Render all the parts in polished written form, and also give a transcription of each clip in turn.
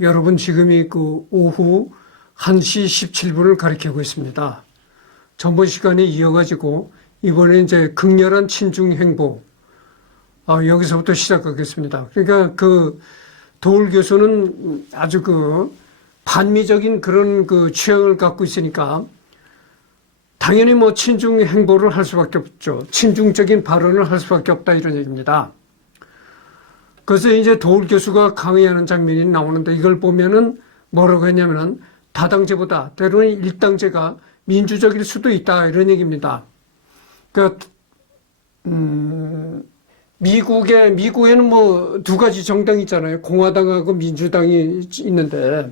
여러분 지금이 오후 1시 17분을 가리키고 있습니다. 전번 시간에 이어가지고 이번에 이제 극렬한 친중 행보, 여기서부터 시작하겠습니다. 그러니까 도울 교수는 아주 반미적인 그런 취향을 갖고 있으니까 당연히 친중 행보를 할 수밖에 없죠. 친중적인 발언을 할 수밖에 없다 이런 얘기입니다. 그래서 이제 도울 교수가 강의하는 장면이 나오는데 이걸 보면은 뭐라고 했냐면은 다당제보다 때로는 일당제가 민주적일 수도 있다 이런 얘기입니다. 그러니까 미국에는 두 가지 정당이 있잖아요. 공화당하고 민주당이 있는데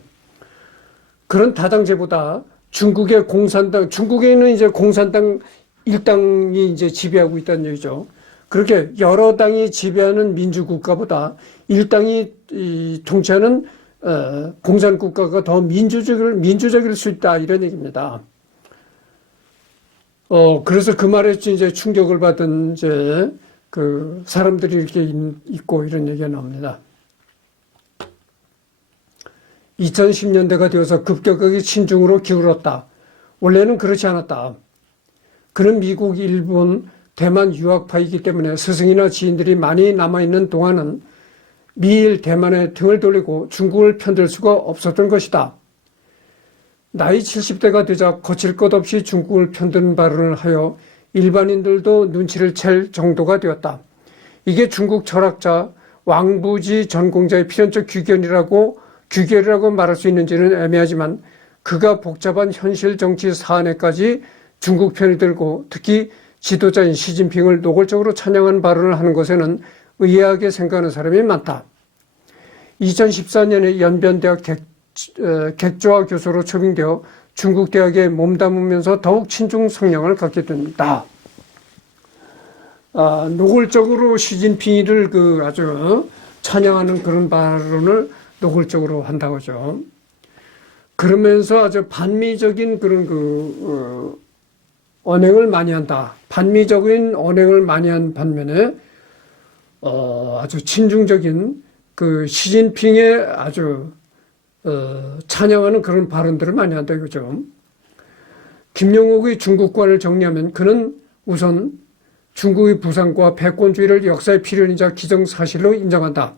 그런 다당제보다 중국의 공산당, 중국에는 이제 공산당 일당이 이제 지배하고 있다는 얘기죠. 그렇게 여러 당이 지배하는 민주국가보다 일당이 통치하는 공산국가가 더 민주적일 수 있다 이런 얘기입니다. 그래서 그 말에 이제 충격을 받은 이제 사람들이 이렇게 있고 이런 얘기가 나옵니다. 2010년대가 되어서 급격하게 친중으로 기울었다. 원래는 그렇지 않았다. 그는 미국, 일본, 대만 유학파이기 때문에 스승이나 지인들이 많이 남아있는 동안은 미일 대만에 등을 돌리고 중국을 편들 수가 없었던 것이다. 나이 70대가 되자 거칠 것 없이 중국을 편드는 발언을 하여 일반인들도 눈치를 챌 정도가 되었다. 이게 중국 철학자 왕부지 전공자의 필연적 규결이라고 말할 수 있는지는 애매하지만 그가 복잡한 현실 정치 사안에까지 중국 편을 들고 특히 지도자인 시진핑을 노골적으로 찬양한 발언을 하는 것에는 의아하게 생각하는 사람이 많다. 2014년에 연변대학 객조화 교수로 초빙되어 중국 대학에 몸담으면서 더욱 친중 성향을 갖게 된다. 노골적으로 시진핑을 아주 찬양하는 그런 발언을 노골적으로 한다고 하죠. 그러면서 아주 반미적인 그런 언행을 많이 한다. 반미적인 언행을 많이 한 반면에 아주 친중적인 시진핑의 아주 찬양하는 그런 발언들을 많이 한다 이거죠. 김영옥의 중국관을 정리하면 그는 우선 중국의 부상과 패권주의를 역사의 필연이자 기정사실로 인정한다.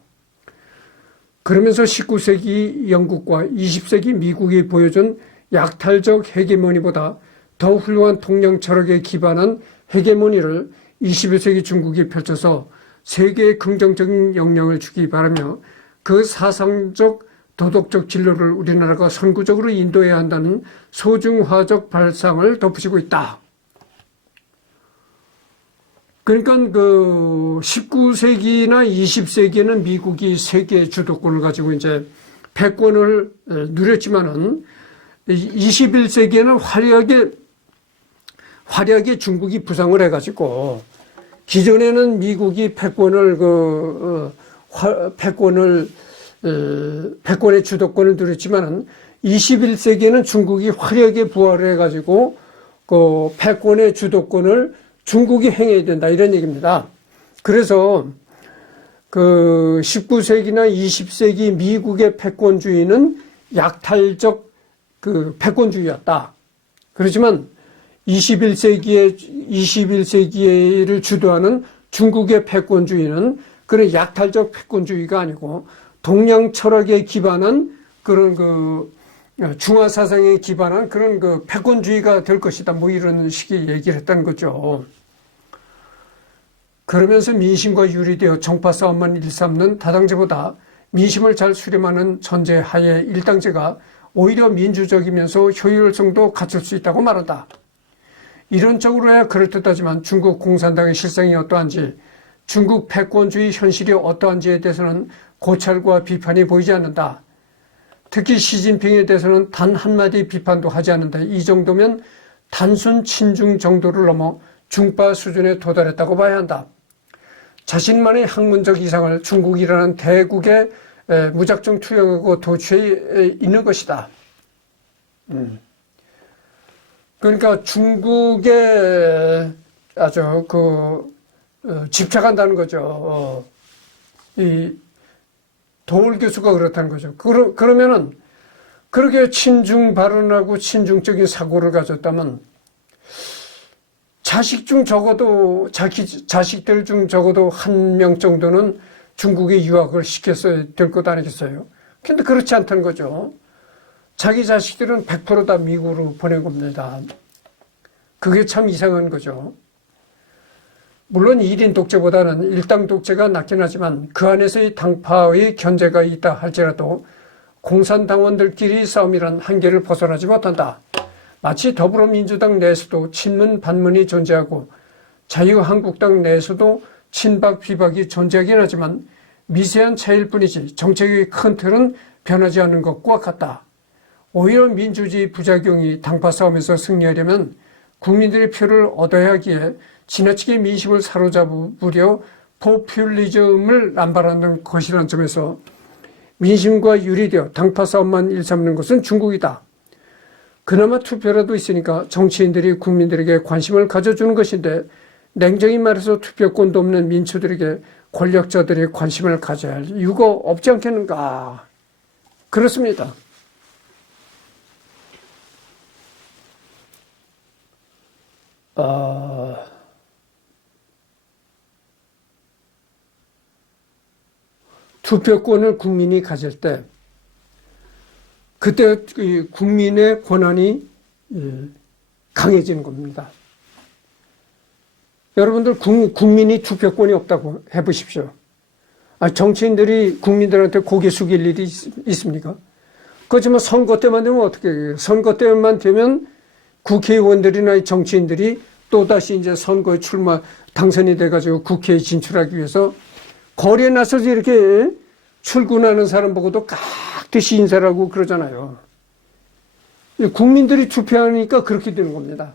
그러면서 19세기 영국과 20세기 미국이 보여준 약탈적 헤게모니보다 더 훌륭한 통영 철학에 기반한 헤게모니를 21세기 중국이 펼쳐서 세계에 긍정적인 영향을 주기 바라며 그 사상적 도덕적 진로를 우리나라가 선구적으로 인도해야 한다는 소중화적 발상을 덧붙이고 있다. 그러니까 19세기나 20세기에는 미국이 세계 주도권을 가지고 이제 패권을 누렸지만은 21세기에는 화려하게 중국이 부상을 해가지고 기존에는 미국이 패권의 주도권을 누렸지만은 21세기에는 중국이 화려하게 부활을 해가지고 패권의 주도권을 중국이 행해야 된다 이런 얘기입니다. 그래서 19세기나 20세기 미국의 패권주의는 약탈적 패권주의였다. 그렇지만 21세기를 주도하는 중국의 패권주의는 그런 약탈적 패권주의가 아니고 동양 철학에 기반한 그런 중화 사상에 기반한 그런 패권주의가 될 것이다. 이런 식의 얘기를 했다는 거죠. 그러면서 민심과 유리되어 정파 싸움만 일삼는 다당제보다 민심을 잘 수렴하는 전제 하에 일당제가 오히려 민주적이면서 효율성도 갖출 수 있다고 말한다. 이론적으로야 그럴듯하지만 중국 공산당의 실상이 어떠한지, 중국 패권주의 현실이 어떠한지에 대해서는 고찰과 비판이 보이지 않는다. 특히 시진핑에 대해서는 단 한마디 비판도 하지 않는다. 이 정도면 단순 친중 정도를 넘어 중파 수준에 도달했다고 봐야 한다. 자신만의 학문적 이상을 중국이라는 대국에 무작정 투영하고 도취해 있는 것이다. 그러니까 중국에 아주 집착한다는 거죠. 도올 교수가 그렇다는 거죠. 그러면은 그렇게 친중 발언하고 친중적인 사고를 가졌다면 자식들 중 적어도 한 명 정도는 중국에 유학을 시켰어야 될 것 아니겠어요? 근데 그렇지 않다는 거죠. 자기 자식들은 100% 다 미국으로 보낸 겁니다. 그게 참 이상한 거죠. 물론 1인 독재보다는 일당 독재가 낫긴 하지만 그 안에서의 당파의 견제가 있다 할지라도 공산당원들끼리 싸움이란 한계를 벗어나지 못한다. 마치 더불어민주당 내에서도 친문 반문이 존재하고 자유한국당 내에서도 친박 비박이 존재하긴 하지만 미세한 차이일 뿐이지 정책의 큰 틀은 변하지 않는 것과 같다. 오히려 민주주의 부작용이 당파 싸움에서 승리하려면 국민들의 표를 얻어야 하기에 지나치게 민심을 사로잡으려 포퓰리즘을 남발하는 것이라는 점에서 민심과 유리되어 당파 싸움만 일삼는 것은 중국이다. 그나마 투표라도 있으니까 정치인들이 국민들에게 관심을 가져주는 것인데 냉정히 말해서 투표권도 없는 민초들에게 권력자들이 관심을 가져야 할 이유가 없지 않겠는가. 그렇습니다. 투표권을 국민이 가질 때 그때 국민의 권한이 강해지는 겁니다. 여러분들 국민이 투표권이 없다고 해보십시오. 정치인들이 국민들한테 고개 숙일 일이 있습니까? 그렇지만 선거 때만 되면 어떻게 해요? 선거 때만 되면 국회의원들이나 정치인들이 또다시 이제 선거에 당선이 돼가지고 국회에 진출하기 위해서 거리에 나서서 이렇게 출근하는 사람 보고도 깍듯이 인사를 하고 그러잖아요. 국민들이 투표하니까 그렇게 되는 겁니다.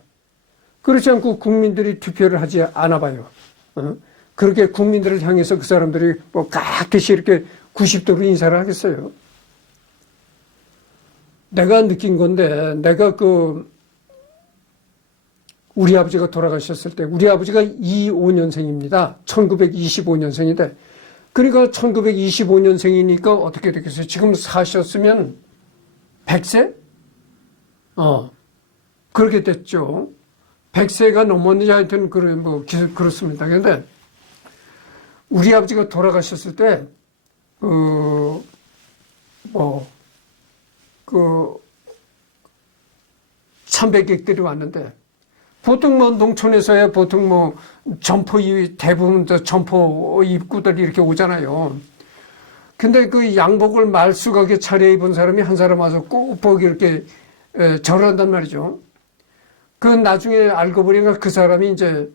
그렇지 않고 국민들이 투표를 하지 않아 봐요. 그렇게 국민들을 향해서 그 사람들이 뭐 깍듯이 이렇게 90도로 인사를 하겠어요. 내가 느낀 건데, 내가 우리 아버지가 돌아가셨을 때, 우리 아버지가 25년생입니다. 1925년생인데, 그러니까 1925년생이니까 어떻게 되겠어요? 지금 사셨으면 100세? 그렇게 됐죠. 100세가 넘었는지 하여튼, 그렇습니다. 그런데, 우리 아버지가 돌아가셨을 때, 300객들이 왔는데, 보통 농촌에서야 보통 대부분 점포 입구들이 이렇게 오잖아요. 근데 그 양복을 말쑥하게 차려입은 사람이 한 사람 와서 꾹 이렇게 절을 한단 말이죠. 그 나중에 알고 보니까 그 사람이 이제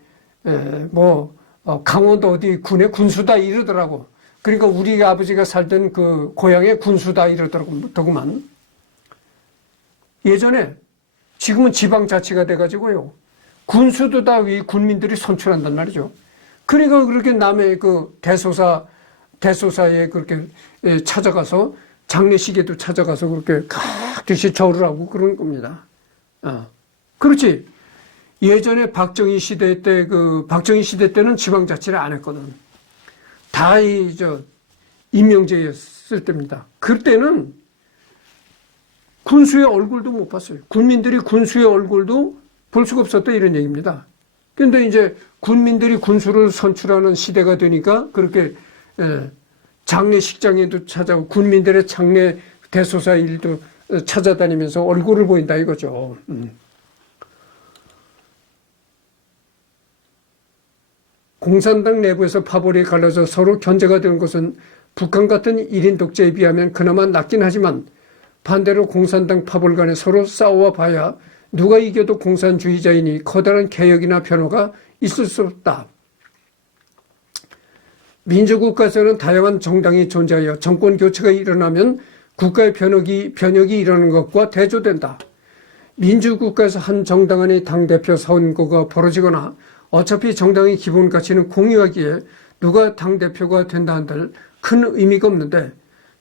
강원도 어디 군의 군수다 이러더라고. 그러니까 우리 아버지가 살던 그 고향의 군수다 이러더구만. 예전에 지금은 지방자치가 돼가지고요. 군수도 다 위 군민들이 선출한단 말이죠. 그러니까 그렇게 남의 그 대소사에 그렇게 찾아가서 장례식에도 찾아가서 그렇게 깍듯이 절을 하고 그런 겁니다. 그렇지. 예전에 박정희 시대 때는 지방자치를 안 했거든. 다 임명제였을 때입니다. 그때는 군수의 얼굴도 못 봤어요. 군민들이 군수의 얼굴도 볼 수가 없었다 이런 얘기입니다. 그런데 이제 군민들이 군수를 선출하는 시대가 되니까 그렇게 장례식장에도 찾아오고 군민들의 장례 대소사 일도 찾아다니면서 얼굴을 보인다 이거죠. 공산당 내부에서 파벌이 갈라져 서로 견제가 되는 것은 북한 같은 1인 독재에 비하면 그나마 낫긴 하지만 반대로 공산당 파벌 간에 서로 싸워 봐야 누가 이겨도 공산주의자이니 커다란 개혁이나 변화가 있을 수 없다. 민주국가에서는 다양한 정당이 존재하여 정권 교체가 일어나면 국가의 변혁이 일어나는 것과 대조된다. 민주국가에서 한 정당 안의 당대표 선거가 벌어지거나 어차피 정당의 기본 가치는 공유하기에 누가 당대표가 된다 한들 큰 의미가 없는데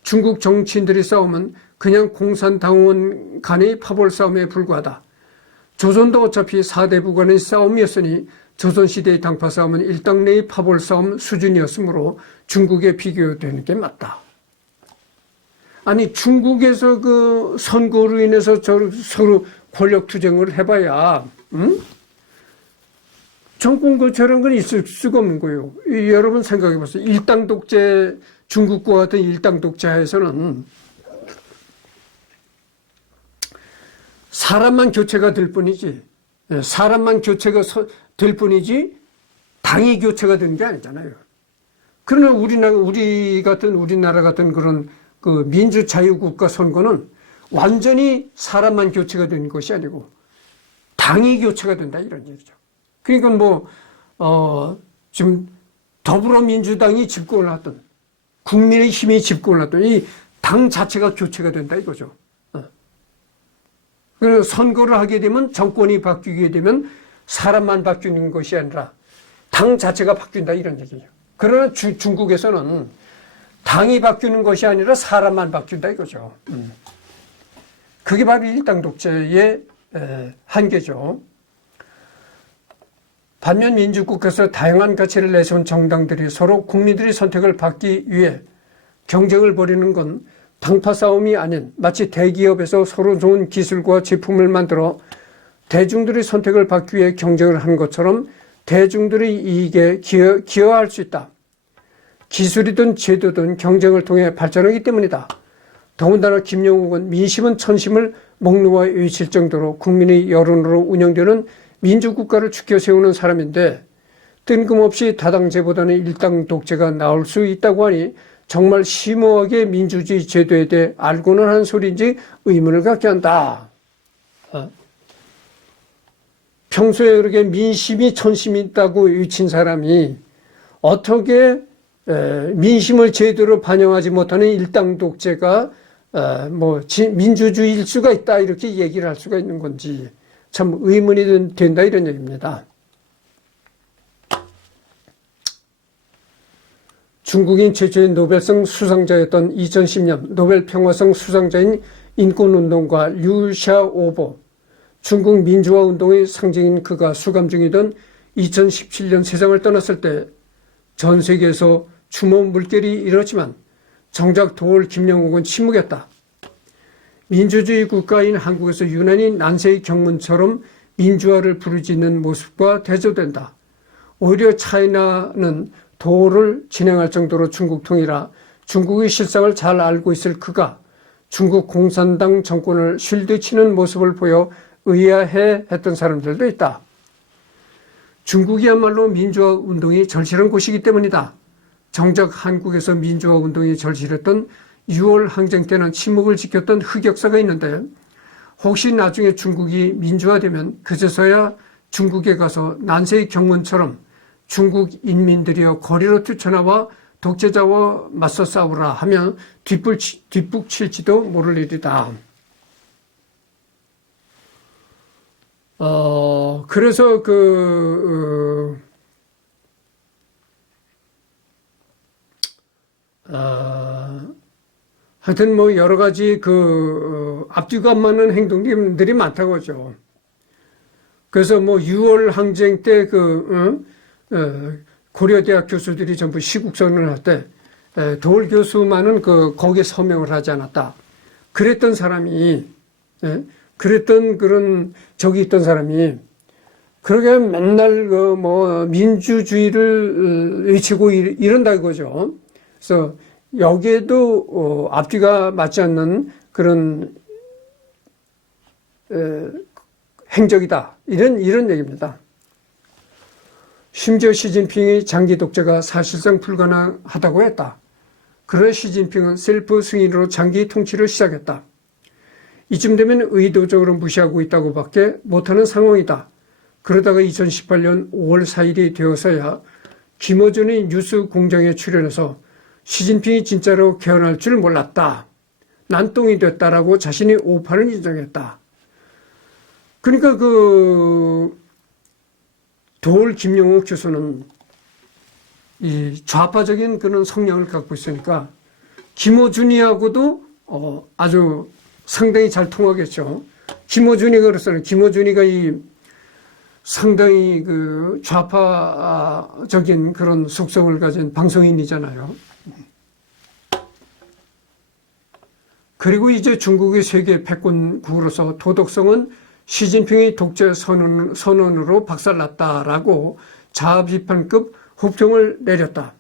중국 정치인들의 싸움은 그냥 공산당원 간의 파벌 싸움에 불과하다. 조선도 어차피 4대부 간의 싸움이었으니 조선시대의 당파 싸움은 일당 내의 파벌 싸움 수준이었으므로 중국에 비교되는 게 맞다. 아니 중국에서 그 선거로 인해서 서로 권력 투쟁을 해봐야 정권 교체라는 건 있을 수가 없는 거예요. 여러분 생각해 보세요. 일당 독재, 중국과 같은 일당 독재에서는 사람만 교체가 될 뿐이지, 사람만 교체가 될 뿐이지 당이 교체가 되는 게 아니잖아요. 그러나 우리 같은 우리나라 같은 그런 그 민주자유국가 선거는 완전히 사람만 교체가 되는 것이 아니고 당이 교체가 된다 이런 얘기죠. 그러니까 지금 더불어민주당이 집권을 하든 국민의힘이 집권을 하든 이 당 자체가 교체가 된다 이거죠. 그래서 선거를 하게 되면 정권이 바뀌게 되면 사람만 바뀌는 것이 아니라 당 자체가 바뀐다 이런 얘기죠. 그러나 중국에서는 당이 바뀌는 것이 아니라 사람만 바뀐다 이거죠. 그게 바로 일당 독재의 한계죠. 반면 민주국가에서 다양한 가치를 내세운 정당들이 서로 국민들의 선택을 받기 위해 경쟁을 벌이는 건 당파 싸움이 아닌 마치 대기업에서 서로 좋은 기술과 제품을 만들어 대중들의 선택을 받기 위해 경쟁을 하는 것처럼 대중들의 이익에 기여할 수 있다. 기술이든 제도든 경쟁을 통해 발전하기 때문이다. 더군다나 김영욱은 민심은 천심을 목놓아 외칠 정도로 국민의 여론으로 운영되는 민주국가를 추켜 세우는 사람인데 뜬금없이 다당제보다는 일당 독재가 나올 수 있다고 하니 정말 심오하게 민주주의 제도에 대해 알고는 하는 소리인지 의문을 갖게 한다. 평소에 그렇게 민심이 천심이 있다고 외친 사람이 어떻게 민심을 제대로 반영하지 못하는 일당 독재가 민주주의일 수가 있다 이렇게 얘기를 할 수가 있는 건지 참 의문이 된다 이런 얘기입니다. 중국인 최초의 노벨상 수상자였던 2010년 노벨 평화상 수상자인 인권운동가 류샤오보, 중국 민주화운동의 상징인 그가 수감 중이던 2017년 세상을 떠났을 때 전 세계에서 추모 물결이 일었지만 정작 도올 김영욱은 침묵했다. 민주주의 국가인 한국에서 유난히 난세의 경문처럼 민주화를 부르짖는 모습과 대조된다. 오히려 차이나는 도를 진행할 정도로 중국 통이라 중국의 실상을 잘 알고 있을 그가 중국 공산당 정권을 쉴드치는 모습을 보여 의아해 했던 사람들도 있다. 중국이야말로 민주화 운동이 절실한 곳이기 때문이다. 정작 한국에서 민주화 운동이 절실했던 6월 항쟁 때는 침묵을 지켰던 흑역사가 있는데 혹시 나중에 중국이 민주화되면 그제서야 중국에 가서 난세의 경문처럼 중국 인민들이여 거리로 뛰쳐나와 독재자와 맞서 싸우라 하면 뒷북칠지도 모를 일이다. 그래서 하여튼 여러 가지 앞뒤가 안 맞는 행동들이 많다고 하죠. 그래서 6월 항쟁 때 고려대학 교수들이 전부 시국선언을 할 때 도올 교수만은 거기에 서명을 하지 않았다. 그랬던 사람이 그랬던 그런 적이 있던 사람이 그러게 맨날 민주주의를 외치고 이런다 이거죠. 그래서 여기에도 앞뒤가 맞지 않는 그런 행적이다. 이런 얘기입니다. 심지어 시진핑의 장기 독재가 사실상 불가능하다고 했다. 그러나 시진핑은 셀프 승인으로 장기 통치를 시작했다. 이쯤 되면 의도적으로 무시하고 있다고 밖에 못하는 상황이다. 그러다가 2018년 5월 4일이 되어서야 김어준의 뉴스 공장에 출연해서 시진핑이 진짜로 개헌할 줄 몰랐다. 난똥이 됐다라고 자신의 오판을 인정했다. 그러니까 도올 김영욱 교수는 이 좌파적인 그런 성향을 갖고 있으니까 김어준이하고도 아주 상당히 잘 통하겠죠. 김어준이가 그랬어요. 김어준이가 상당히 좌파적인 그런 속성을 가진 방송인이잖아요. 그리고 이제 중국이 세계 패권국으로서 도덕성은 시진핑의 독재 선언으로 박살났다라고 자아비판급 혹평을 내렸다.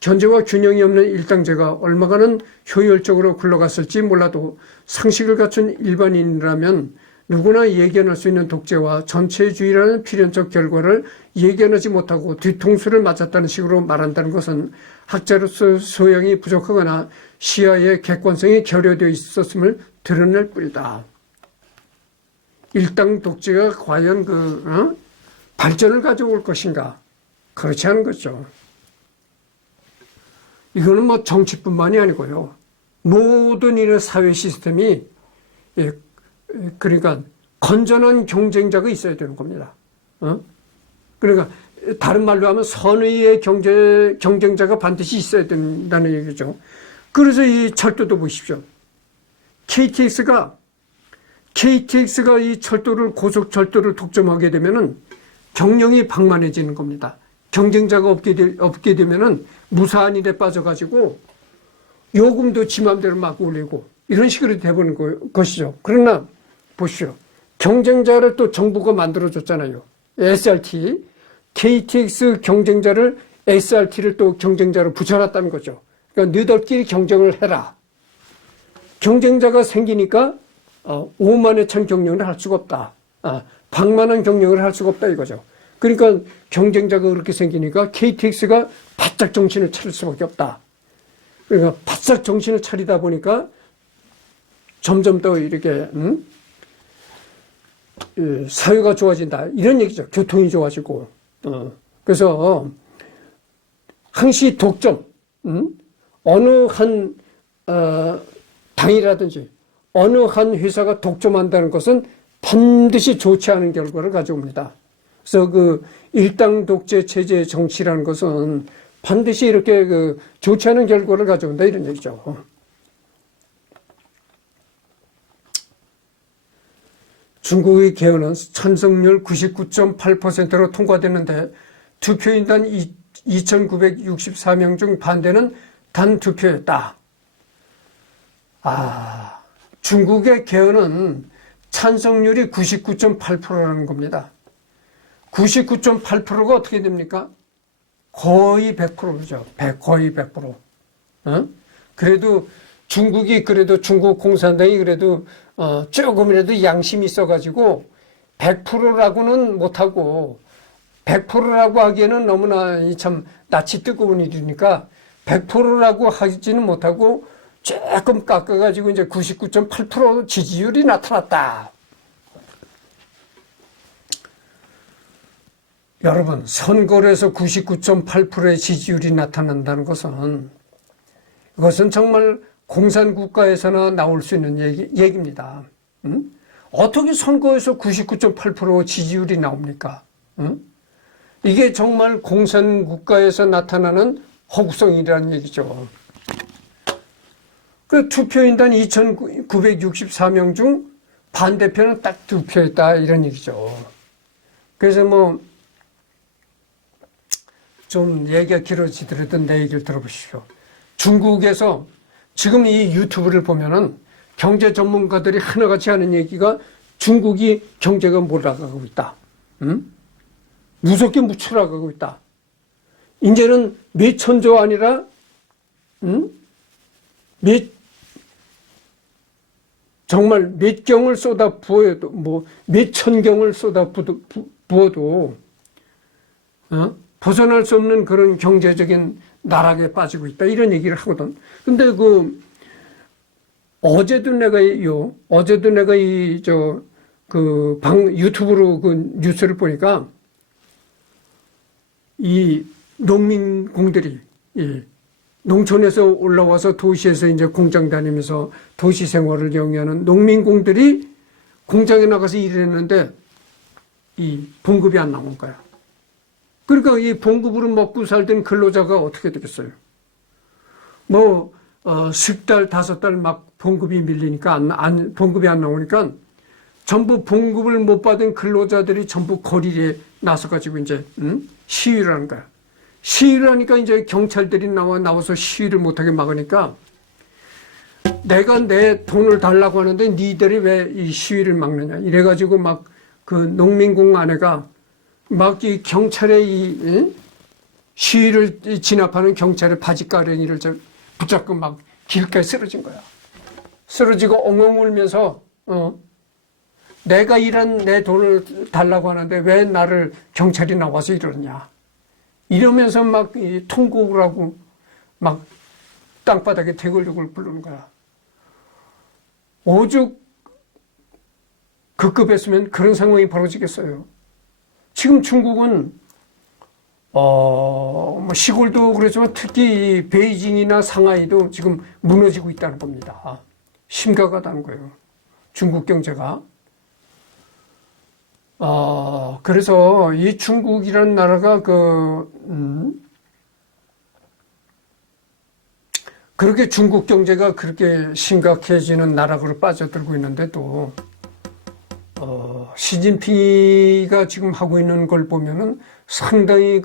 견제와 균형이 없는 일당제가 얼마간은 효율적으로 굴러갔을지 몰라도 상식을 갖춘 일반인이라면 누구나 예견할 수 있는 독재와 전체주의라는 필연적 결과를 예견하지 못하고 뒤통수를 맞았다는 식으로 말한다는 것은 학자로서 소양이 부족하거나 시야의 객관성이 결여되어 있었음을 드러낼 뿐이다. 일당 독재가 과연 발전을 가져올 것인가? 그렇지 않은 거죠. 이거는 뭐 정치뿐만이 아니고요. 모든 이런 사회 시스템이 그러니까 건전한 경쟁자가 있어야 되는 겁니다. 그러니까 다른 말로 하면 선의의 경쟁자가 반드시 있어야 된다는 얘기죠. 그래서 이 철도도 보십시오. KTX가 이 철도를 고속철도를 독점하게 되면은 경영이 방만해지는 겁니다. 경쟁자가 없게 되면은 무사한 일에 빠져가지고 요금도 지 맘대로 막 올리고 이런 식으로 돼버리는 것이죠. 그러나 보시오. 경쟁자를 또 정부가 만들어줬잖아요. SRT. KTX 경쟁자를 SRT를 또 경쟁자로 붙여놨다는 거죠. 그러니까 너희들끼리 경쟁을 해라. 경쟁자가 생기니까 5만회 천 경영을 할 수가 없다. 100만원 경영을 할 수가 없다 이거죠. 그러니까 경쟁자가 그렇게 생기니까 KTX가 바짝 정신을 차릴 수밖에 없다. 그러니까 바짝 정신을 차리다 보니까 점점 더 이렇게 사회가 좋아진다 이런 얘기죠. 교통이 좋아지고 그래서 항시 독점 어느 한 당이라든지 어느 한 회사가 독점한다는 것은 반드시 좋지 않은 결과를 가져옵니다. 그래서 그 일당 독재 체제의 정치라는 것은 반드시 이렇게 좋지 않은 결과를 가져온다 이런 얘기죠. 중국의 개헌은 찬성률 99.8%로 통과됐는데 투표인단 2,964명 중 반대는 단 2표였다. 중국의 개헌은 찬성률이 99.8%라는 겁니다. 99.8%가 어떻게 됩니까? 거의 100%죠. 거의 100%. 그래도 중국이 중국 공산당이 조금이라도 양심이 있어가지고 100%라고는 못하고 100%라고 하기에는 너무나 참 낯이 뜨거운 일이니까 100%라고 하지는 못하고 조금 깎아가지고 이제 99.8% 지지율이 나타났다. 여러분, 선거를 해서 99.8%의 지지율이 나타난다는 것은 이것은 정말 공산국가에서나 나올 수 있는 얘기입니다. 어떻게 선거에서 99.8% 지지율이 나옵니까? 이게 정말 공산국가에서 나타나는 허구성이라는 얘기죠. 그 투표인단 2,964명 중 반대표는 딱 2표였다 이런 얘기죠. 그래서 좀 얘기가 길어지더라도 내 얘기를 들어보십시오. 중국에서 지금 이 유튜브를 보면은 경제 전문가들이 하나같이 하는 얘기가 중국이 경제가 몰아가고 있다. 무섭게 무추락하고 있다. 이제는 몇 천조 아니라 정말 몇 경을 쏟아 부어도 몇 천경을 쏟아 부어도 벗어날 수 없는 그런 경제적인 나락에 빠지고 있다 이런 얘기를 하거든. 근데 어제도 내가 유튜브로 뉴스를 보니까 이 농민공들이 농촌에서 올라와서 도시에서 이제 공장 다니면서 도시 생활을 영위하는 농민공들이 공장에 나가서 일했는데 이 봉급이 안 나온 거야. 그러니까 이 봉급으로 먹고 살던 근로자가 어떻게 되겠어요? 10달, 5달 막 봉급이 밀리니까 봉급이 안 나오니까 전부 봉급을 못 받은 근로자들이 전부 거리에 나서가지고 이제 시위를 하는 거야. 시위를 하니까 이제 경찰들이 나와서 시위를 못하게 막으니까 내가 내 돈을 달라고 하는데 니들이 왜 이 시위를 막느냐. 이래가지고 막 그 농민공 아내가 막 이 경찰의 이 시위를 진압하는 경찰의 바지가랑이를 붙잡고 막 길가에 쓰러진 거야. 쓰러지고 엉엉 울면서 내가 일한 내 돈을 달라고 하는데 왜 나를 경찰이 나와서 이러냐. 이러면서 막 통곡을 하고 막 땅바닥에 대걸룩을 부르는 거야. 오죽 그 급했으면 그런 상황이 벌어지겠어요. 지금 중국은 뭐 시골도 그렇지만 특히 베이징이나 상하이도 지금 무너지고 있다는 겁니다. 심각하다는 거예요. 중국 경제가. 그래서 이 중국이라는 나라가 그렇게 중국 경제가 그렇게 심각해지는 나라로 빠져들고 있는데도 시진핑이가 지금 하고 있는 걸 보면은 상당히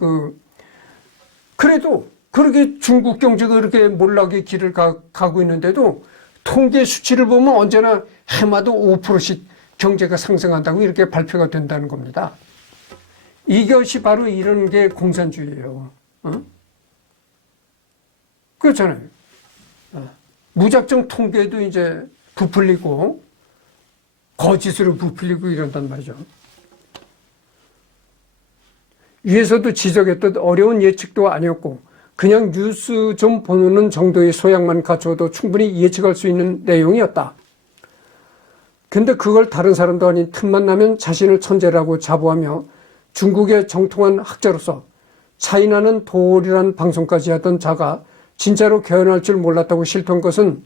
그래도 그렇게 중국 경제가 그렇게 몰락의 길을 가고 있는데도 통계 수치를 보면 언제나 해마다 5%씩 경제가 상승한다고 이렇게 발표가 된다는 겁니다. 이것이 바로 이런 게 공산주의예요. 그렇잖아요. 무작정 통계도 이제 부풀리고 거짓으로 부풀리고 이런단 말이죠. 위에서도 지적했듯 어려운 예측도 아니었고 그냥 뉴스 좀 보는 정도의 소양만 갖춰도 충분히 예측할 수 있는 내용이었다. 근데 그걸 다른 사람도 아닌 틈만 나면 자신을 천재라고 자부하며 중국의 정통한 학자로서 차이나는 도리란 방송까지 하던 자가 진짜로 개헌할 줄 몰랐다고 실토한 것은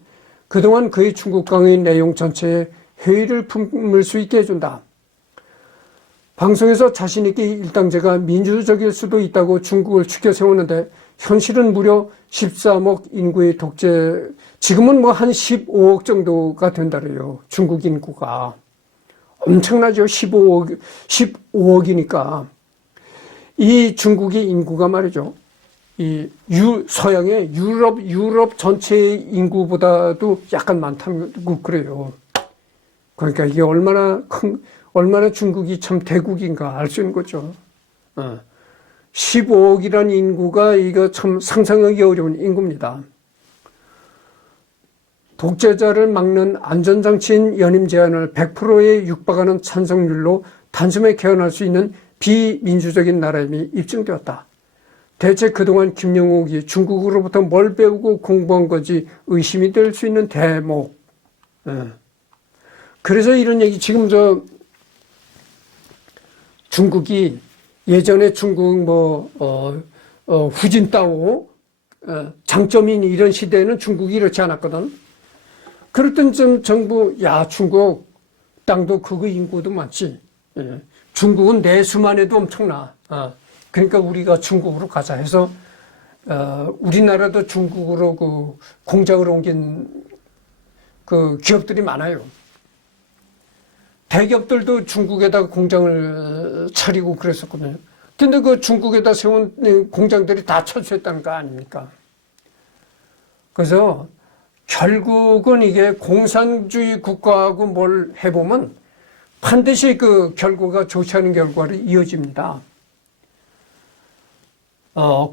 그동안 그의 중국 강의 내용 전체에 회의를 품을 수 있게 해준다. 방송에서 자신있게 일당제가 민주적일 수도 있다고 중국을 추켜 세우는데 현실은 무려 13억 인구의 독재, 지금은 뭐 한 15억 정도가 된다래요. 중국 인구가. 엄청나죠. 15억이니까. 이 중국의 인구가 말이죠. 이 서양의 유럽 전체의 인구보다도 약간 많다고 그래요. 그러니까 이게 얼마나 중국이 참 대국인가 알 수 있는 거죠. 15억이라는 인구가 이거 참 상상하기 어려운 인구입니다. 독재자를 막는 안전장치인 연임 제한을 100%에 육박하는 찬성률로 단숨에 개헌할 수 있는 비민주적인 나라임이 입증되었다. 대체 그동안 김영옥이 중국으로부터 뭘 배우고 공부한 건지 의심이 될 수 있는 대목. 그래서 이런 얘기, 지금 중국이 예전에 중국 후진타오, 장점인 이런 시대에는 중국이 이렇지 않았거든. 그럴 땐 좀 정부, 중국 땅도 크고 인구도 많지. 중국은 내수만 해도 엄청나. 그러니까 우리가 중국으로 가자 해서, 우리나라도 중국으로 공장을 옮긴 기업들이 많아요. 대기업들도 중국에다가 공장을 차리고 그랬었거든요. 근데 중국에다 세운 공장들이 다 철수했다는 거 아닙니까? 그래서 결국은 이게 공산주의 국가하고 뭘 해보면 반드시 결과가 좋지 않은 결과로 이어집니다.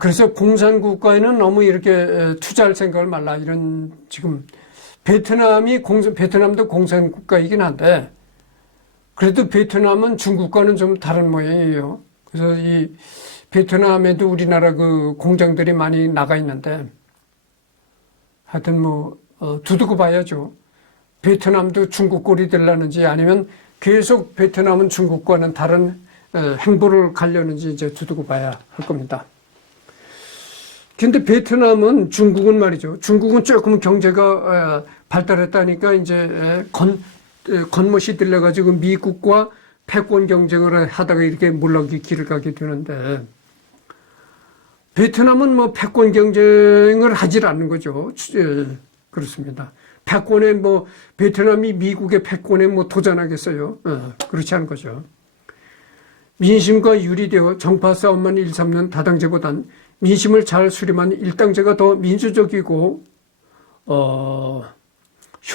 그래서 공산국가에는 너무 이렇게 투자할 생각을 말라. 이런, 지금, 베트남도 공산국가이긴 한데, 그래도 베트남은 중국과는 좀 다른 모양이에요. 그래서 이 베트남에도 우리나라 공장들이 많이 나가 있는데, 하여튼 두두고 봐야죠. 베트남도 중국 꼴이 되려는지 아니면 계속 베트남은 중국과는 다른 행보를 가려는지 이제 두두고 봐야 할 겁니다. 근데 베트남은 중국은 말이죠. 중국은 조금 경제가 발달했다니까 이제 겉멋이 들려가지고 미국과 패권 경쟁을 하다가 이렇게 몰락의 길을 가게 되는데 베트남은 패권 경쟁을 하질 않는 거죠. 그렇습니다. 패권에 베트남이 미국의 패권에 도전하겠어요. 그렇지 않은 거죠. 민심과 유리되어 정파 싸움만 일삼는 다당제보단 민심을 잘 수렴한 일당제가 더 민주적이고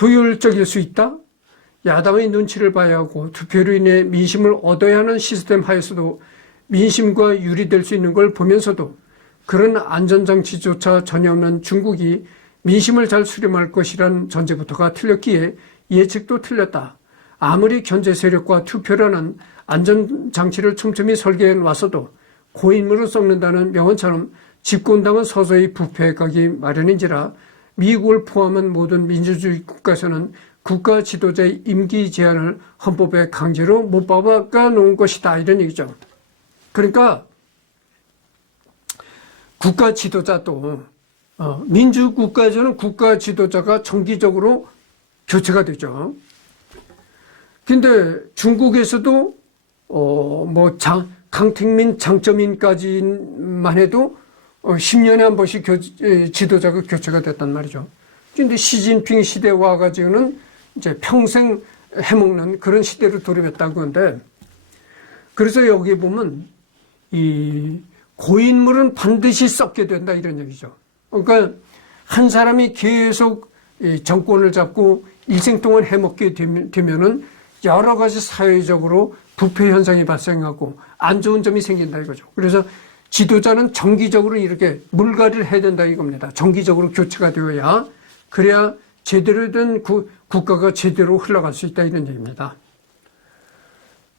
효율적일 수 있다? 야당의 눈치를 봐야 하고 투표로 인해 민심을 얻어야 하는 시스템 하에서도 민심과 유리될 수 있는 걸 보면서도 그런 안전장치조차 전혀 없는 중국이 민심을 잘 수렴할 것이란 전제부터가 틀렸기에 예측도 틀렸다. 아무리 견제 세력과 투표라는 안전장치를 촘촘히 설계해 놨어도 고인물을 썩는다는 명언처럼 집권당은 서서히 부패해가기 마련인지라 미국을 포함한 모든 민주주의 국가에서는 국가 지도자의 임기 제한을 헌법에 강제로 못 박아 놓은 것이다. 이런 얘기죠. 그러니까 국가 지도자도 민주국가에서는 국가 지도자가 정기적으로 교체가 되죠. 근데 중국에서도 강택민, 장쩌민까지만 해도 10년에 한 번씩 지도자가 교체가 됐단 말이죠. 근데 시진핑 시대 와가지고는 이제 평생 해먹는 그런 시대로 돌입했다고 하는데, 그래서 여기 보면 이 고인물은 반드시 썩게 된다 이런 얘기죠. 그러니까 한 사람이 계속 정권을 잡고 일생 동안 해먹게 되면은 여러 가지 사회적으로 부패 현상이 발생하고 안 좋은 점이 생긴다 이거죠. 그래서 지도자는 정기적으로 이렇게 물갈이를 해야 된다 이겁니다. 정기적으로 교체가 되어야, 그래야 제대로 된 국가가 제대로 흘러갈 수 있다 이런 얘기입니다.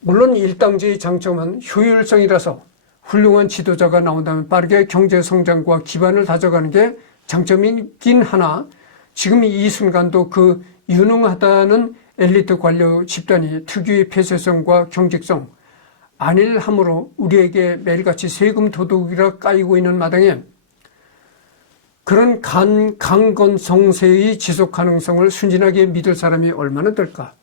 물론 일당제의 장점은 효율성이라서 훌륭한 지도자가 나온다면 빠르게 경제 성장과 기반을 다져가는 게 장점이긴 하나, 지금 이 순간도 그 유능하다는 엘리트 관료 집단이 특유의 폐쇄성과 경직성, 안일함으로 우리에게 매일같이 세금 도둑이라 까이고 있는 마당에 그런 강건성세의 지속 가능성을 순진하게 믿을 사람이 얼마나 될까?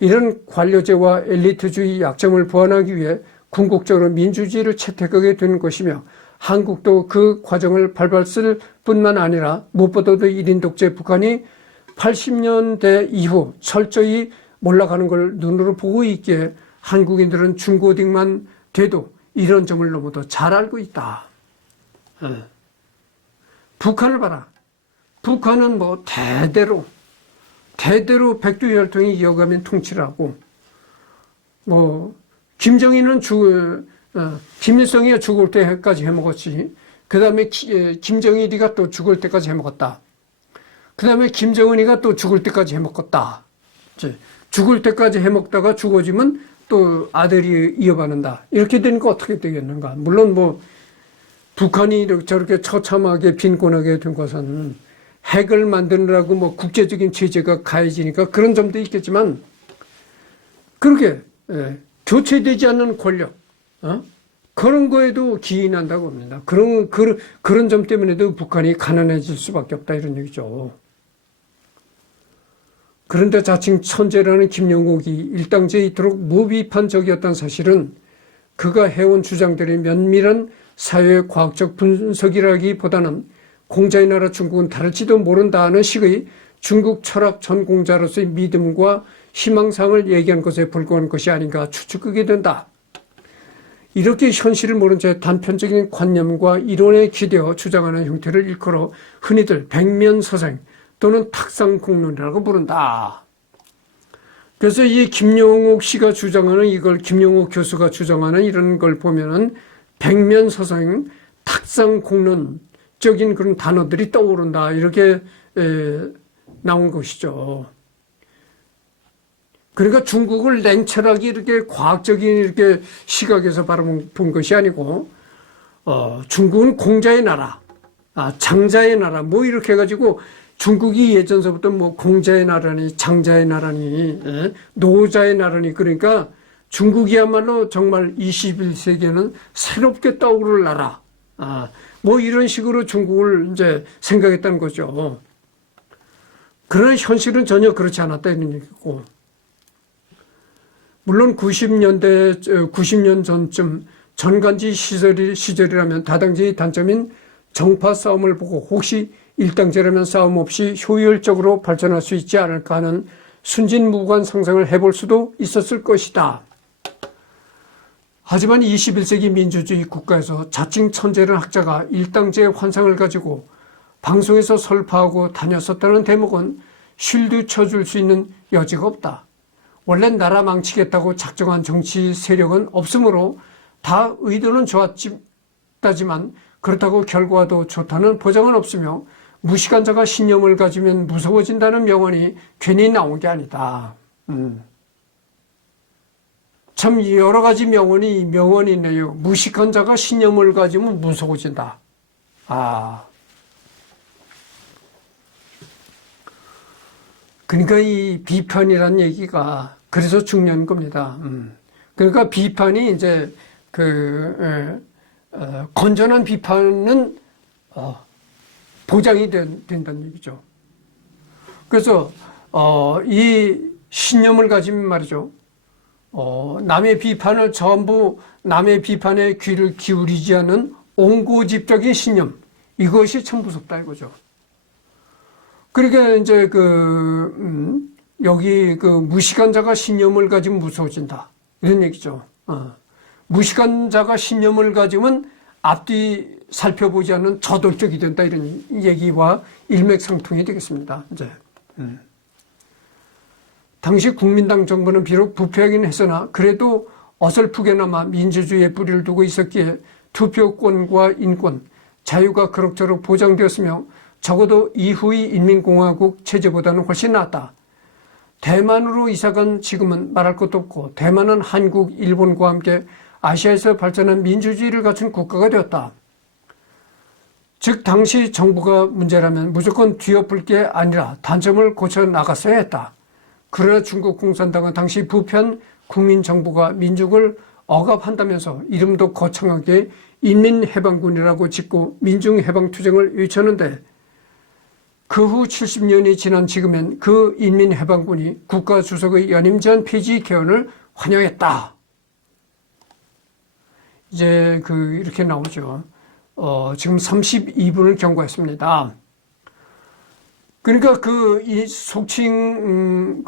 이런 관료제와 엘리트주의 약점을 보완하기 위해 궁극적으로 민주주의를 채택하게 되는 것이며, 한국도 그 과정을 밟았을 뿐만 아니라 무엇보다도 1인 독재 북한이 80년대 이후 철저히 몰락하는 걸 눈으로 보고 있기에 한국인들은 중고딩만 돼도 이런 점을 너무도 잘 알고 있다. 북한을 봐라. 북한은 뭐 대대로 백두혈통이 이어가면 통치를 하고, 김정일은 김일성이 죽을 때까지 해먹었지. 그 다음에 김정일이가 또 죽을 때까지 해먹었다. 그 다음에 김정은이가 또 죽을 때까지 해먹었다. 죽을 때까지 해먹다가 죽어지면 또 아들이 이어받는다. 이렇게 되는 거 어떻게 되겠는가. 물론 북한이 저렇게 처참하게 빈곤하게 된 것은 핵을 만드느라고 국제적인 제재가 가해지니까 그런 점도 있겠지만, 그렇게 교체되지 않는 권력, 그런 거에도 기인한다고 합니다. 그런 점 때문에도 북한이 가난해질 수밖에 없다 이런 얘기죠. 그런데 자칭 천재라는 김영옥이 일당제에 이토록 무비판적이었던 사실은 그가 해온 주장들이 면밀한 사회과학적 분석이라기보다는 공자의 나라 중국은 다를지도 모른다는 식의 중국 철학 전공자로서의 믿음과 희망상을 얘기한 것에 불과한 것이 아닌가 추측하게 된다. 이렇게 현실을 모른 채 단편적인 관념과 이론에 기대어 주장하는 형태를 일컬어 흔히들 백면서생 또는 탁상공론이라고 부른다. 그래서 이 김용옥 씨가 주장하는 이걸, 김용옥 교수가 주장하는 이런 걸 보면은 백면서생, 탁상공론적인 그런 단어들이 떠오른다. 이렇게 나온 것이죠. 그러니까 중국을 냉철하게 이렇게 과학적인 이렇게 시각에서 바라본 것이 아니고, 중국은 공자의 나라, 장자의 나라, 이렇게 해가지고 중국이 예전서부터 공자의 나라니, 장자의 나라니, 노자의 나라니, 그러니까 중국이야말로 정말 21세기에는 새롭게 떠오를 나라, 이런 식으로 중국을 이제 생각했다는 거죠. 그러나 현실은 전혀 그렇지 않았다 이런 얘기고, 물론 90년 전쯤 전간지 시절이라면 다당제의 단점인 정파 싸움을 보고 혹시 일당제라면 싸움 없이 효율적으로 발전할 수 있지 않을까 하는 순진무구한 상상을 해볼 수도 있었을 것이다. 하지만 21세기 민주주의 국가에서 자칭 천재라는 학자가 일당제의 환상을 가지고 방송에서 설파하고 다녔었다는 대목은 쉴드 쳐줄 수 있는 여지가 없다. 원래 나라 망치겠다고 작정한 정치 세력은 없으므로 다 의도는 좋았다지만 그렇다고 결과가 더 좋다는 보장은 없으며 무식한 자가 신념을 가지면 무서워진다는 명언이 괜히 나온 게 아니다. 참 여러 가지 명언이 있네요. 무식한 자가 신념을 가지면 무서워진다. 그러니까 이 비판이란 얘기가 그래서 중요한 겁니다. 그러니까 비판이 이제 건전한 비판은 보장이 된다는 얘기죠. 그래서 이 신념을 가지면 말이죠. 남의 비판을 전부 남의 비판에 귀를 기울이지 않는 옹고집적인 신념, 이것이 참 무섭다 이거죠. 그러니까 이제 여기 무식한 자가 신념을 가지면 무서워진다 이런 얘기죠. 무식한 자가 신념을 가지면 앞뒤 살펴보지 않는 저돌적이 된다 이런 얘기와 일맥상통이 되겠습니다. 이제 당시 국민당 정부는 비록 부패하긴 했으나 그래도 어설프게나마 민주주의에 뿌리를 두고 있었기에 투표권과 인권, 자유가 그럭저럭 보장되었으며 적어도 이후의 인민공화국 체제보다는 훨씬 낫다. 대만으로 이사간 지금은 말할 것도 없고 대만은 한국, 일본과 함께 아시아에서 발전한 민주주의를 갖춘 국가가 되었다. 즉 당시 정부가 문제라면 무조건 뒤엎을 게 아니라 단점을 고쳐 나갔어야 했다. 그러나 중국 공산당은 당시 부패한 국민정부가 민족을 억압한다면서 이름도 거창하게 인민해방군이라고 짓고 민중해방투쟁을 외쳤는데 그 후 70년이 지난 지금엔 그 인민해방군이 국가주석의 연임 제한 폐지 개헌을 환영했다. 이제 이렇게 나오죠. 지금 32분을 경고했습니다. 그러니까 이 속칭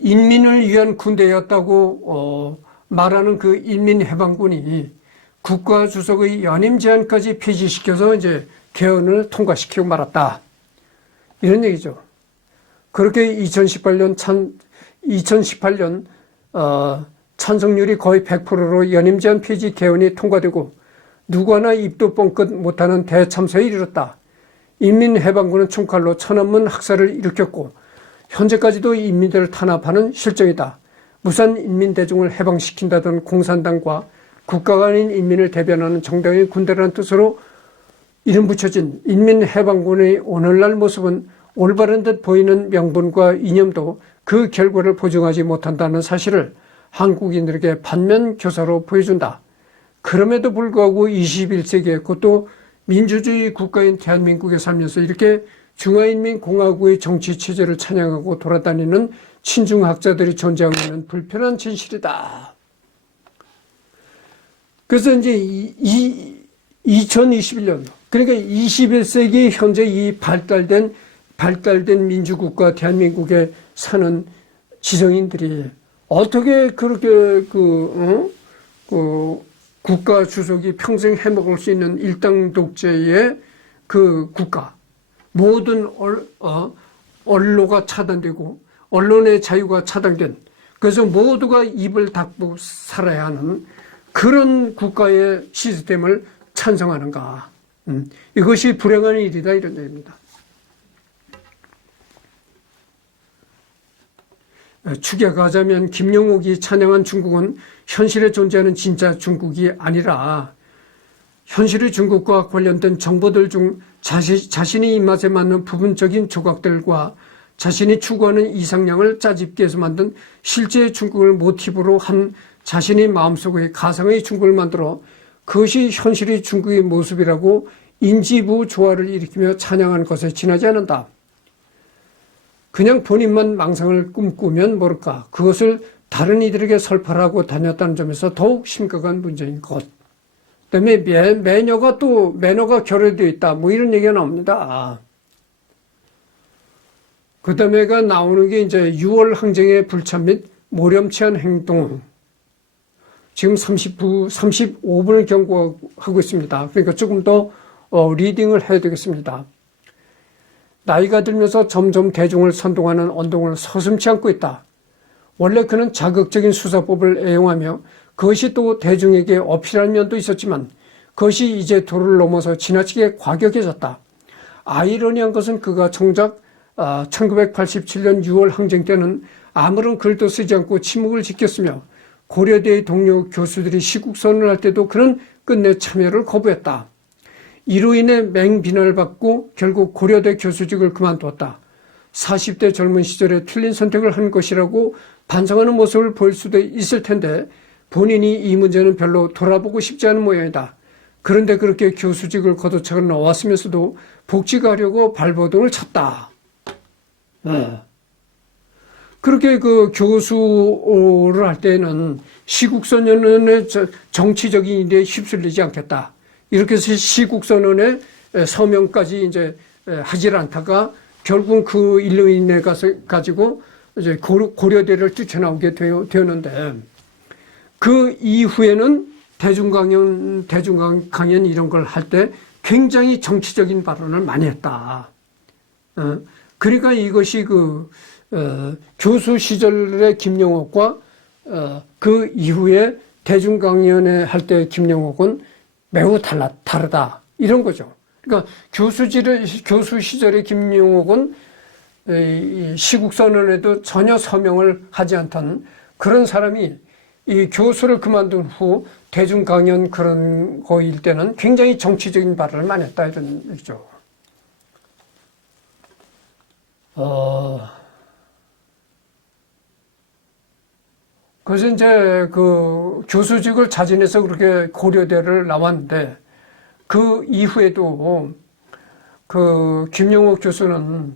인민을 위한 군대였다고 말하는 그 인민해방군이 국가주석의 연임 제한까지 폐지시켜서 이제 개헌을 통과시키고 말았다. 이런 얘기죠. 그렇게 2018년 찬성률이 거의 100%로 연임 제한 폐지 개헌이 통과되고 누구 하나 입도 뻥끗 못하는 대참사에 이르렀다. 인민해방군은 총칼로 천안문 학살을 일으켰고 현재까지도 인민들을 탄압하는 실정이다. 무산 인민대중을 해방시킨다던 공산당과 국가가 아닌 인민을 대변하는 정당의 군대라는 뜻으로 이름 붙여진 인민해방군의 오늘날 모습은 올바른 듯 보이는 명분과 이념도 그 결과를 보증하지 못한다는 사실을 한국인들에게 반면교사로 보여준다. 그럼에도 불구하고 21세기에 그것도 민주주의 국가인 대한민국에 살면서 이렇게 중화인민공화국의 정치체제를 찬양하고 돌아다니는 친중학자들이 존재하고 있는 불편한 진실이다. 그래서 이제 2021년, 그러니까 21세기 현재 이 발달된 민주국가 대한민국에 사는 지성인들이 어떻게 그렇게 국가 주석이 평생 해먹을 수 있는 일당 독재의 그 국가, 모든 언로가 차단되고 언론의 자유가 차단된, 그래서 모두가 입을 닫고 살아야 하는 그런 국가의 시스템을 찬성하는가. 이것이 불행한 일이다 이런 얘기입니다. 축약하자면 김영옥이 찬양한 중국은 현실에 존재하는 진짜 중국이 아니라 현실의 중국과 관련된 정보들 중 자신의 입맛에 맞는 부분적인 조각들과 자신이 추구하는 이상량을 짜집게 해서 만든 실제 중국을 모티브로 한 자신의 마음속의 가상의 중국을 만들어 그것이 현실의 중국의 모습이라고 인지부 조화를 일으키며 찬양하는 것에 지나지 않는다. 그냥 본인만 망상을 꿈꾸면 모를까 그것을 다른 이들에게 설파하고 다녔다는 점에서 더욱 심각한 문제인 것. 그다음에 매너가 결여되어 있다. 뭐 이런 얘기가 나옵니다. 그다음에가 나오는 게 이제 6월 항쟁의 불참 및 모렴치한 행동. 지금 35분을 경고하고 있습니다. 그러니까 조금 더 리딩을 해야 되겠습니다. 나이가 들면서 점점 대중을 선동하는 언동을 서슴지 않고 있다. 원래 그는 자극적인 수사법을 애용하며 그것이 또 대중에게 어필할 면도 있었지만 그것이 이제 도를 넘어서 지나치게 과격해졌다. 아이러니한 것은 그가 정작 1987년 6월 항쟁 때는 아무런 글도 쓰지 않고 침묵을 지켰으며 고려대의 동료 교수들이 시국선언을 할 때도 그는 끝내 참여를 거부했다. 이로 인해 맹비난을 받고 결국 고려대 교수직을 그만두었다. 40대 젊은 시절에 틀린 선택을 한 것이라고 반성하는 모습을 보일 수도 있을 텐데 본인이 이 문제는 별로 돌아보고 싶지 않은 모양이다. 그런데 그렇게 교수직을 거둬차고 나왔으면서도 복직하려고 발버둥을 쳤다. 그렇게 그 교수를 할 때는 시국선언의 정치적인 일에 휩쓸리지 않겠다. 이렇게 해서 시국선언의 서명까지 이제 하질 않다가 결국 그 일로 인해 가지고 이제 고려대를 뛰쳐나오게 되었는데 그 이후에는 대중강연 이런 걸 할 때 굉장히 정치적인 발언을 많이 했다. 그러니까 이것이 교수 시절의 김영옥과 그 이후에 대중강연회 할 때 김영옥은 매우 다르다. 이런 거죠. 그러니까 교수 시절의 김영옥은 시국선언에도 전혀 서명을 하지 않던 그런 사람이 이 교수를 그만둔 후 대중강연 그런 거일 때는 굉장히 정치적인 발언을 많이 했다. 이런 얘기죠. 그래서 이제 그 교수직을 자진해서 그렇게 고려대를 나왔는데 그 이후에도 그 김영옥 교수는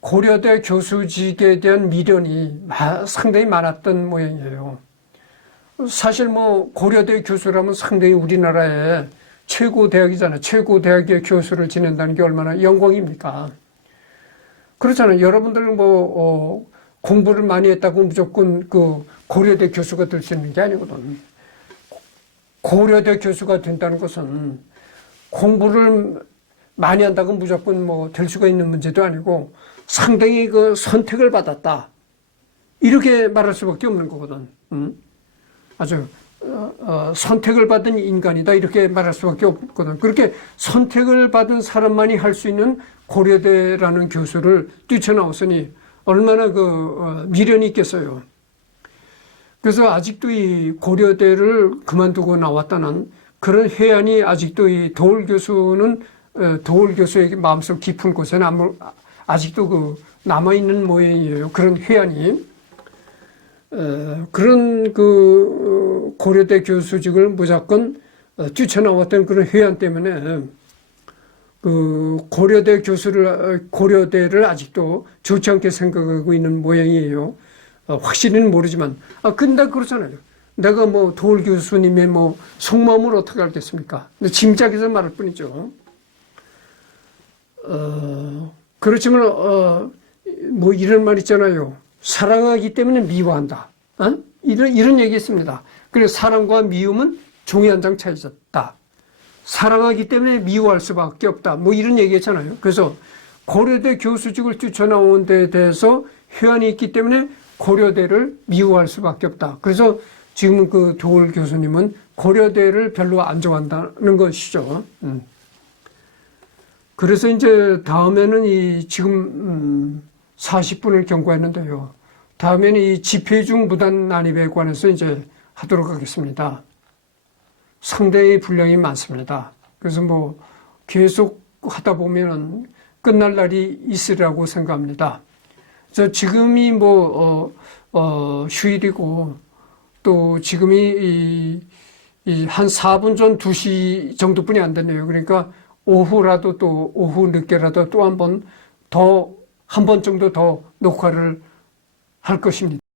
고려대 교수직에 대한 미련이 상당히 많았던 모양이에요. 사실 뭐 고려대 교수라면 상당히 우리나라의 최고 대학이잖아요. 최고 대학의 교수를 지낸다는 게 얼마나 영광입니까? 그렇잖아요. 여러분들 공부를 많이 했다고 무조건 그 고려대 교수가 될 수 있는 게 아니거든. 고려대 교수가 된다는 것은 공부를 많이 한다고 무조건 될 수가 있는 문제도 아니고 상당히 그 선택을 받았다. 이렇게 말할 수밖에 없는 거거든. 아주 선택을 받은 인간이다. 이렇게 말할 수밖에 없거든. 그렇게 선택을 받은 사람만이 할 수 있는 고려대라는 교수를 뛰쳐나왔으니 얼마나 미련이 있겠어요. 그래서 아직도 이 고려대를 그만두고 나왔다는 그런 회한이 아직도 이 도올 교수에게 마음속 깊은 곳에는 아직도 남아있는 모양이에요. 그런 회한이. 그런 고려대 교수직을 무조건 뛰쳐나왔던 그런 회한 때문에 고려대를 아직도 좋지 않게 생각하고 있는 모양이에요. 확실히는 모르지만. 근데 그렇잖아요. 내가 도올 교수님의 속마음을 어떻게 알겠습니까? 짐작해서 말할 뿐이죠. 그렇지만, 이런 말 있잖아요. 사랑하기 때문에 미워한다. 이런 얘기 있습니다. 그래서 사랑과 미움은 종이 한 장 차이다. 사랑하기 때문에 미워할 수밖에 없다. 이런 얘기 했잖아요. 그래서 고려대 교수직을 뛰쳐나온 데에 대해서 회한이 있기 때문에 고려대를 미워할 수밖에 없다. 그래서 지금은 그 도올 교수님은 고려대를 별로 안 좋아한다는 것이죠. 그래서 이제 다음에는 지금 40분을 경고했는데요. 다음에는 이 집회중 무단 난입에 관해서 이제 하도록 하겠습니다. 상당히 분량이 많습니다. 그래서 계속 하다 보면은 끝날 날이 있으리라고 생각합니다. 그래서 지금이 휴일이고 또 지금이 한 4분 전 2시 정도뿐이 안 됐네요. 그러니까 오후 늦게라도 또 한 번 정도 더 녹화를 할 것입니다.